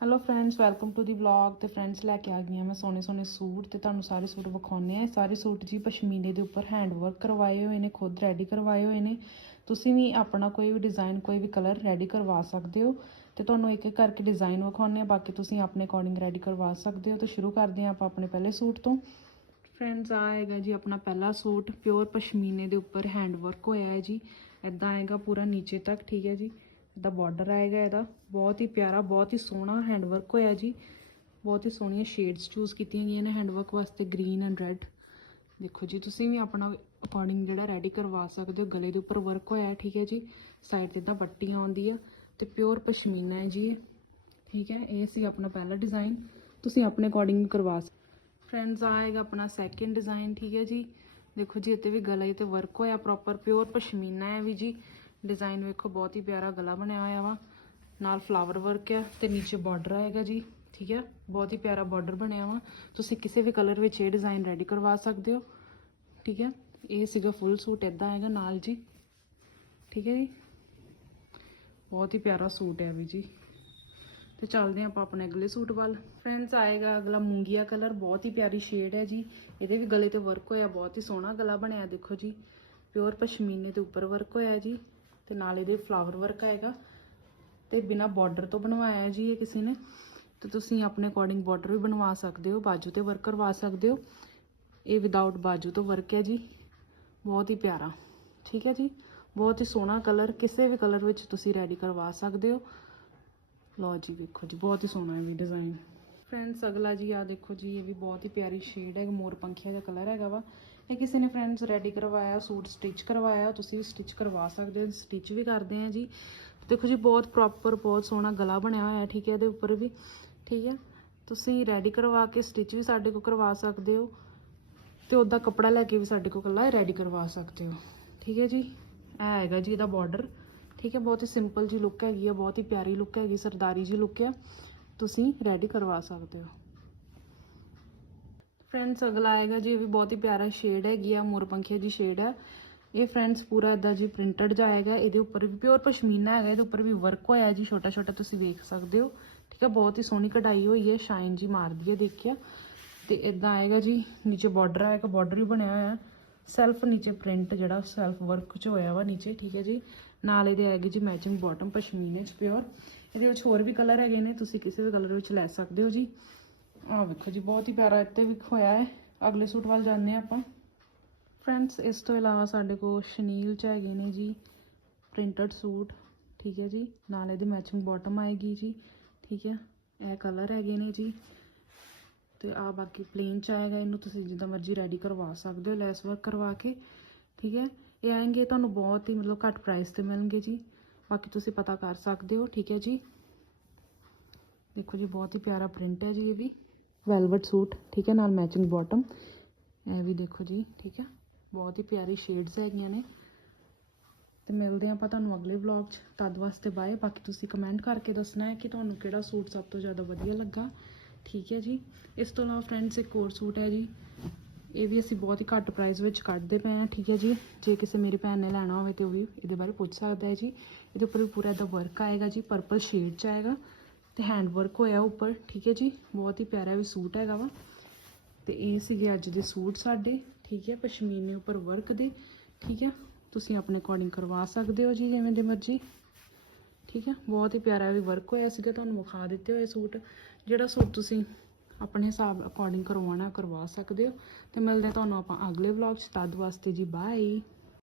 Hello friends welcome to the vlog ਤੇ friends ਲੈ ਕੇ ਆ ਗਈਆਂ ਮੈਂ ਸੋਹਣੇ ਸੋਹਣੇ ਸੂਟ ਤੇ ਤੁਹਾਨੂੰ ਸਾਰੇ ਸੂਟ ਵਿਖਾਉਣੇ ਆ ਇਹ ਸਾਰੇ ਸੂਟ ਜੀ ਪਸ਼ਮੀਨੇ ਦੇ ਉੱਪਰ ਹੈਂਡ ਵਰਕ ਕਰਵਾਏ ਹੋਏ ਨੇ, ਖੁਦ ਰੈਡੀ ਕਰਵਾਏ ਹੋਏ ਨੇ। ਤੁਸੀਂ ਵੀ ਆਪਣਾ ਕੋਈ ਵੀ ਡਿਜ਼ਾਈਨ ਕੋਈ ਵੀ ਕਲਰ ਰੈਡੀ ਕਰਵਾ ਸਕਦੇ ਹੋ। ਤੇ ਤੁਹਾਨੂੰ ਇੱਕ ਇੱਕ ਕਰਕੇ ਡਿਜ਼ਾਈਨ ਵਿਖਾਉਣੇ ਆ ਬਾਕੀ ਤੁਸੀਂ ਆਪਣੇ ਅਕੋਰਡਿੰਗ ਰੈਡੀ ਕਰਵਾ ਸਕਦੇ ਹੋ। ਤੇ ਸ਼ੁਰੂ ਕਰਦੇ ਹਾਂ ਆਪਾਂ ਆਪਣੇ ਪਹਿਲੇ ਸੂਟ ਤੋਂ। ਫਰੈਂਡਸ ਆ ਹੈਗਾ ਜੀ ਆਪਣਾ ਪਹਿਲਾ ਸੂਟ ਪਿਓਰ ਪਸ਼ਮੀਨੇ ਦੇ ਉੱਪਰ ਹੈਂਡ ਵਰਕ ਹੋਇਆ ਹੈ ਜੀ। ਇਦਾਂ ਆਏਗਾ ਪੂਰਾ ਨੀਚੇ ਤੱਕ, ਠੀਕ ਹੈ ਜੀ। ਦਾ ਬਾਰਡਰ ਆਏਗਾ ਇਹਦਾ। ਬਹੁਤ ਹੀ ਪਿਆਰਾ, ਬਹੁਤ ਹੀ ਸੋਹਣਾ ਹੈਂਡਵਰਕ ਹੋਇਆ ਜੀ। ਬਹੁਤ ਹੀ ਸੋਹਣੀਆਂ ਸ਼ੇਡਸ ਚੂਜ਼ ਕੀਤੀਆਂ ਗਈਆਂ ਨੇ ਹੈਂਡਵਰਕ ਵਾਸਤੇ ਗ੍ਰੀਨ ਐਂਡ ਰੈੱਡ ਦੇਖੋ ਜੀ, ਤੁਸੀਂ ਵੀ ਆਪਣਾ ਅਕੋਰਡਿੰਗ ਜਿਹੜਾ ਰੈਡੀ ਕਰਵਾ ਸਕਦੇ ਹੋ। ਗਲੇ ਦੇ ਉੱਪਰ ਵਰਕ ਹੋਇਆ, ਠੀਕ ਹੈ ਜੀ। ਸਾਈਡ ਤੇ ਤਾਂ ਪੱਟੀ ਆਉਂਦੀ ਆ ਤੇ ਪਿਓਰ ਪਸ਼ਮੀਨਾ ਹੈ ਜੀ ਇਹ। ਠੀਕ ਹੈ, ਇਹ ਸੀ ਆਪਣਾ ਪਹਿਲਾ ਡਿਜ਼ਾਈਨ ਤੁਸੀਂ ਆਪਣੇ ਅਕੋਰਡਿੰਗ ਕਰਵਾ ਸਕਦੇ ਫਰੈਂਡਸ ਆਏਗਾ ਆਪਣਾ ਸੈਕਿੰਡ ਡਿਜ਼ਾਈਨ ਠੀਕ ਹੈ ਜੀ। ਦੇਖੋ ਜੀ, ਇੱਥੇ ਵੀ ਗਲੇ ਤੇ ਵਰਕ ਹੋਇਆ ਪ੍ਰੋਪਰ ਪਿਓਰ ਪਸ਼ਮੀਨਾ ਹੈ ਵੀ ਜੀ। ਡਿਜ਼ਾਈਨ ਵੇਖੋ, ਬਹੁਤ ਹੀ ਪਿਆਰਾ ਗਲਾ ਬਣਿਆ ਹੋਇਆ ਵਾ। ਨਾਲ ਫਲਾਵਰ ਵਰਕ ਆ ਤੇ ਨੀਚੇ ਬਾਰਡਰ ਆਏਗਾ ਜੀ, ਠੀਕ ਹੈ ਬਹੁਤ ਹੀ ਪਿਆਰਾ ਬਾਰਡਰ ਬਣਿਆ ਵਾ। ਤੁਸੀਂ ਕਿਸੇ ਵੀ ਕਲਰ ਵਿੱਚ ਇਹ ਡਿਜ਼ਾਈਨ ਰੈਡੀ ਕਰਵਾ ਸਕਦੇ ਹੋ, ਠੀਕ ਹੈ ਇਹ ਸੀਗਾ ਫੁੱਲ ਸੂਟ ਇਦਾਂ ਆਏਗਾ ਨਾਲ ਜੀ, ਠੀਕ ਹੈ ਜੀ? ਬਹੁਤ ਹੀ ਪਿਆਰਾ ਸੂਟ ਹੈ ਵੀ ਜੀ। ਤੇ ਚੱਲਦੇ ਹਾਂ ਆਪਾਂ ਆਪਣੇ ਅਗਲੇ ਸੂਟ ਵੱਲ। ਫਰੈਂਡਸ ਆਏਗਾ ਅਗਲਾ ਮੂੰਗੀਆ ਕਲਰ ਬਹੁਤ ਹੀ ਪਿਆਰੀ ਸ਼ੇਡ ਹੈ ਜੀ। ਇਹਦੇ ਵੀ ਗਲੇ ਤੇ ਵਰਕ ਹੋਇਆ, ਬਹੁਤ ਹੀ ਸੋਹਣਾ ਗਲਾ ਬਣਿਆ, ਦੇਖੋ ਜੀ। ਪਿਓਰ ਪਸ਼ਮੀਨੇ ਦੇ ਉੱਪਰ ਵਰਕ ਹੋਇਆ ਜੀ। ਤੇ ਨਾਲ ਇਹਦੇ ਫਲਾਵਰ ਵਰਕ ਆਏਗਾ। ਤੇ ਬਿਨਾ ਬਾਰਡਰ ਤੋਂ ਬਣਵਾਇਆ ਜੀ ਇਹ ਕਿਸੇ ਨੇ। ਤੇ ਤੁਸੀਂ ਆਪਣੇ ਅਕੋਰਡਿੰਗ ਬਾਰਡਰ ਵੀ ਬਣਵਾ ਸਕਦੇ ਹੋ, ਬਾਜੂ ਤੇ ਵਰਕ ਕਰਵਾ ਸਕਦੇ ਹੋ। ਇਹ ਵਿਦਆਊਟ ਬਾਜੂ ਤੋਂ ਵਰਕ ਹੈ ਜੀ। ਬਹੁਤ ਹੀ ਪਿਆਰਾ। ਠੀਕ ਹੈ ਜੀ? ਬਹੁਤ ਹੀ ਸੋਹਣਾ ਕਲਰ ਕਿਸੇ ਵੀ ਕਲਰ ਵਿੱਚ ਤੁਸੀਂ ਰੈਡੀ ਕਰਵਾ ਸਕਦੇ ਹੋ। ਲਓ ਜੀ ਵੇਖੋ ਜੀ, ਬਹੁਤ ਹੀ ਸੋਹਣਾ ਹੈ ਵੀ ਡਿਜ਼ਾਈਨ ਫਰੈਂਡਸ, ਅਗਲਾ ਜੀ ਆ ਦੇਖੋ ਜੀ, ਇਹ ਵੀ ਬਹੁਤ ਹੀ ਪਿਆਰੀ ਸ਼ੇਡ ਹੈ ਮੋਰ ਪੰਖੀਆ ਦਾ ਕਲਰ ਹੈਗਾ ਵਾ। ਇਹ ਕਿਸੇ ਨੇ ਫਰੈਂਡਸ ਰੈਡੀ ਕਰਵਾਇਆ, ਸੂਟ ਸਟਿਚ ਕਰਵਾਇਆ, ਤੁਸੀਂ ਵੀ ਸਟਿਚ ਕਰਵਾ ਸਕਦੇ ਹੋ ਸਟਿਚ ਵੀ ਕਰਦੇ ਆ ਜੀ। ਦੇਖੋ ਜੀ, ਬਹੁਤ ਪ੍ਰੋਪਰ ਬਹੁਤ ਸੋਹਣਾ ਗਲਾ ਬਣਿਆ ਹੋਇਆ, ਠੀਕ ਹੈ, ਇਹਦੇ ਉੱਪਰ ਵੀ, ਠੀਕ ਹੈ। ਤੁਸੀਂ ਰੈਡੀ ਕਰਵਾ ਕੇ ਸਟਿਚ ਵੀ ਸਾਡੇ ਕੋਲ ਕਰਵਾ ਸਕਦੇ ਹੋ, ਤੇ ਉਹਦਾ ਕੱਪੜਾ ਲੈ ਕੇ ਵੀ ਸਾਡੇ ਕੋਲ ਕੱਲਾ ਰੈਡੀ ਕਰਵਾ ਸਕਦੇ ਹੋ, ਠੀਕ ਹੈ ਜੀ। ਇਹ ਹੈਗਾ ਜੀ ਇਹਦਾ ਬਾਰਡਰ ਠੀਕ ਹੈ, ਬਹੁਤ ਹੀ ਸਿੰਪਲ ਜੀ ਲੁੱਕ ਹੈਗੀ ਆ, ਬਹੁਤ ਹੀ ਪਿਆਰੀ ਲੁੱਕ ਹੈਗੀ, ਸਰਦਾਰੀ ਜੀ ਲੁੱਕ ਹੈ ਤੁਸੀਂ ਰੈਡੀ ਕਰਵਾ ਸਕਦੇ ਹੋ। ਫਰੈਂਡਸ ਅਗਲਾ ਆਏਗਾ ਜੀ, ਇਹ ਵੀ ਬਹੁਤ ਹੀ ਪਿਆਰਾ ਸ਼ੇਡ ਹੈਗੀ ਆ ਮੋਰਪੰਖੀਆ ਦੀ ਸ਼ੇਡ ਹੈ ਇਹ ਫਰੈਂਡਸ ਪੂਰਾ ਇਦਾਂ ਜੀ ਪ੍ਰਿੰਟਡ ਜਾਏਗਾ ਇਹਦੇ ਉੱਪਰ ਵੀ ਪਿਓਰ ਪਸ਼ਮੀਨਾ ਹੈਗਾ, ਇਹਦੇ ਉੱਪਰ ਵੀ ਵਰਕ ਹੋਇਆ ਜੀ ਛੋਟਾ ਛੋਟਾ ਤੁਸੀਂ ਵੇਖ ਸਕਦੇ ਹੋ। ਠੀਕ ਹੈ ਬਹੁਤ ਹੀ ਸੋਹਣੀ ਕਢਾਈ ਹੋਈ ਹੈ ਸ਼ਾਈਨ ਜੀ ਮਾਰਦੀ ਹੈ ਦੇਖਿਆ। ਤੇ ਇਦਾਂ ਆਏਗਾ ਜੀ, ਨੀਚੇ ਬਾਰਡਰ ਆਏਗਾ ਬਾਰਡਰ ਵੀ ਬਣਿਆ ਹੋਇਆ। ਸੈਲਫ ਨੀਚੇ ਪ੍ਰਿੰਟ ਜਿਹੜਾ ਸੈਲਫ ਵਰਕ ਚ ਹੋਇਆ ਵਾ ਨੀਚੇ, ਠੀਕ ਹੈ ਜੀ। ਨਾਲ ਇਹਦੇ ਹੈਗੇ ਜੀ ਮੈਚਿੰਗ ਬਾਟਮ ਪਸ਼ਮੀਨੇ ਚ ਪਿਓਰ ਇਹਦੇ ਵਿੱਚ ਹੋਰ ਵੀ ਕਲਰ ਹੈਗੇ ਨੇ, ਤੁਸੀਂ ਕਿਸੇ ਵੀ ਕਲਰ ਵਿੱਚ ਲੈ ਸਕਦੇ ਹੋ ਜੀ। ਆਹ ਵੇਖੋ ਜੀ, ਬਹੁਤ ਹੀ ਪਿਆਰਾ ਇੱਥੇ ਵੀ ਹੋਇਆ ਹੈ। ਅਗਲੇ ਸੂਟ ਵੱਲ ਜਾਂਦੇ ਹਾਂ ਆਪਾਂ। ਫਰੈਂਡਸ ਇਸ ਤੋਂ ਇਲਾਵਾ ਸਾਡੇ ਕੋਲ ਸ਼ਨੀਲ ਚ ਹੈਗੇ ਨੇ ਜੀ ਪ੍ਰਿੰਟਡ ਸੂਟ, ਠੀਕ ਹੈ ਜੀ। ਨਾਲ ਇਹਦੀ ਮੈਚਿੰਗ ਬਾਟਮ ਆਏਗੀ ਜੀ, ਠੀਕ ਹੈ। ਇਹ ਕਲਰ ਹੈਗੇ ਨੇ ਜੀ। ਤੇ ਆ ਬਾਕੀ ਪਲੇਨ ਚ ਆਏਗਾ, ਇਹਨੂੰ ਤੁਸੀਂ ਜਿੱਦਾਂ ਮਰਜ਼ੀ ਰੈਡੀ ਕਰਵਾ ਸਕਦੇ ਹੋ ਲੈਸ ਵਰਕ ਕਰਵਾ ਕੇ, ਠੀਕ ਹੈ। ਇਹ ਆਏਗੇ, ਤੁਹਾਨੂੰ ਬਹੁਤ ਹੀ ਮਤਲਬ ਘੱਟ ਪ੍ਰਾਈਸ ਤੇ ਮਿਲਣਗੇ ਜੀ। ਬਾਕੀ ਤੁਸੀਂ ਪਤਾ ਕਰ ਸਕਦੇ ਹੋ, ਠੀਕ ਹੈ ਜੀ? ਦੇਖੋ ਜੀ, ਬਹੁਤ ਹੀ ਪਿਆਰਾ ਪ੍ਰਿੰਟ ਹੈ ਜੀ ਇਹ ਵੀ। ਵੈਲਵਟ ਸੂਟ ਠੀਕ ਹੈ, ਨਾਲ ਮੈਚਿੰਗ ਬਾਟਮ ਇਹ ਵੀ ਦੇਖੋ ਜੀ, ਠੀਕ ਹੈ? ਬਹੁਤ ਹੀ ਪਿਆਰੀ ਸ਼ੇਡਸ ਹੈਗੀਆਂ ਨੇ। ਤੇ ਮਿਲਦੇ ਹਾਂ ਆਪਾਂ ਤੁਹਾਨੂੰ ਅਗਲੇ ਵਲੌਗ 'ਚ। ਤਦ ਵਾਸਤੇ ਬਾਏ ਬਾਕੀ ਤੁਸੀਂ ਕਮੈਂਟ ਕਰਕੇ ਦੱਸਣਾ ਹੈ ਕਿ ਤੁਹਾਨੂੰ ਕਿਹੜਾ ਸੂਟ ਸਭ ਤੋਂ ਜ਼ਿਆਦਾ ਵਧੀਆ ਲੱਗਾ। ਠੀਕ ਹੈ ਜੀ? ਇਸ ਤੋਂ ਇਲਾਵਾ ਫਰੈਂਡਸ ਇੱਕ ਹੋਰ ਸੂਟ ਹੈ ਜੀ। ਇਹ ਵੀ ਅਸੀਂ ਬਹੁਤ ਹੀ ਘੱਟ ਪ੍ਰਾਈਸ ਵਿੱਚ ਕੱਢਦੇ ਪਏ ਹਾਂ, ਠੀਕ ਹੈ ਜੀ? ਜੇ ਕਿਸੇ ਮੇਰੀ ਭੈਣ ਨੇ ਲੈਣਾ ਹੋਵੇ ਤੇ ਉਹ ਵੀ ਇਹਦੇ ਬਾਰੇ ਪੁੱਛ ਸਕਦਾ ਹੈ ਜੀ। ਇਹਦੇ ਉੱਪਰ ਵੀ ਪੂਰਾ ਇਹਦਾ ਵਰਕ ਆਏਗਾ ਜੀ ਪਰਪਲ ਸ਼ੇਡ 'ਚ ਆਏਗਾ ਤੇ ਹੈਂਡ ਵਰਕ ਹੋਇਆ ਉੱਪਰ, ਠੀਕ ਹੈ ਜੀ? ਬਹੁਤ ਹੀ ਪਿਆਰਾ ਵੀ ਸੂਟ ਹੈਗਾ ਵਾ। ਤੇ ਇਹ ਸੀਗੇ ਅੱਜ ਦੇ ਸੂਟ ਸਾਡੇ, ਠੀਕ ਹੈ? ਪਸ਼ਮੀਨੇ ਉੱਪਰ ਵਰਕ ਦੇ, ਠੀਕ ਹੈ? ਤੁਸੀਂ ਆਪਣੇ ਅਕੋਰਡਿੰਗ ਕਰਵਾ ਸਕਦੇ ਹੋ ਜੀ, ਜਿਵੇਂ ਦੇ ਮਰਜ਼ੀ। ਠੀਕ ਹੈ? ਬਹੁਤ ਹੀ ਪਿਆਰਾ ਵੀ ਵਰਕ ਹੋਇਆ ਸੀਗਾ, ਤੁਹਾਨੂੰ ਵਿਖਾ ਦਿੱਤੇ ਹੋਏ ਸੂਟ। ਜਿਹੜਾ ਸੂਟ ਤੁਸੀਂ ਆਪਣੇ ਹਿਸਾਬ ਅਕੋਰਡਿੰਗ ਕਰਵਾਉਣਾ, ਕਰਵਾ ਸਕਦੇ ਹੋ। ਤੇ ਮਿਲਦੇ ਤੁਹਾਨੂੰ ਆਪਾਂ ਅਗਲੇ ਵਲੌਗ 'ਚ। ਤਦ ਵਾਸਤੇ ਜੀ ਬਾਏ